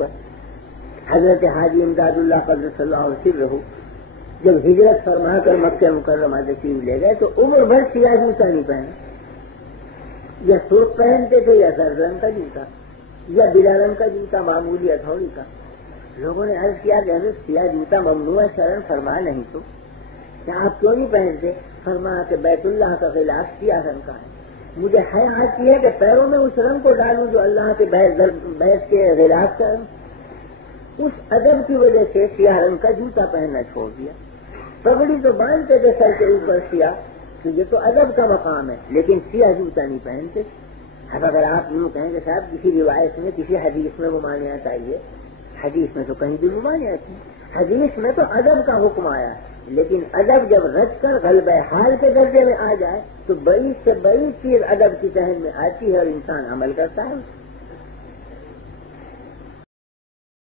اوپر. حضرت حاجی امداد اللہ قدس اللہ سرہ جب ہجرت فرما کر مکہ مکرمہ تشریف لے گئے تو عمر بھر سیاہ جوتا نہیں پہنا. یا سرخ پہنتے تھے یا سرد رنگ کا جوتا یا بلا رنگ کا جوتا معمولی ہتھوڑی کا. لوگوں نے عرض کیا کہ حضرت سیاہ جوتا ممنوع شرعاً فرما نہیں تو کیا آپ کیوں نہیں پہنتے؟ فرمایا کہ بیت اللہ کا غلاف سیاہ رنگ کا ہے. مجھے حیا آتی ہے کہ پیروں میں اس رنگ کو ڈالوں جو اللہ کے بیت کے غلاف کا رنگ. اس ادب کی وجہ سے سیاہ رنگ کا جوتا پہننا چھوڑ دیا. پگڑی تو باندھتے تھے سر کے اوپر سیاہ کہ یہ تو ادب کا مقام ہے، لیکن سیاہ جوتا نہیں پہنتے. اب اگر آپ یوں کہیں کہ صاحب کسی روایت میں کسی حدیث میں وہ ماننا چاہیے، حدیث میں تو کہیں بھی وہ ماننا چاہیے. حدیث میں تو ادب کا حکم آیا ہے، لیکن ادب جب رچ کر غلبہ حال کے درجے میں آ جائے تو بڑی سے بڑی چیز ادب کی ذہن میں آتی ہے اور انسان عمل کرتا ہے.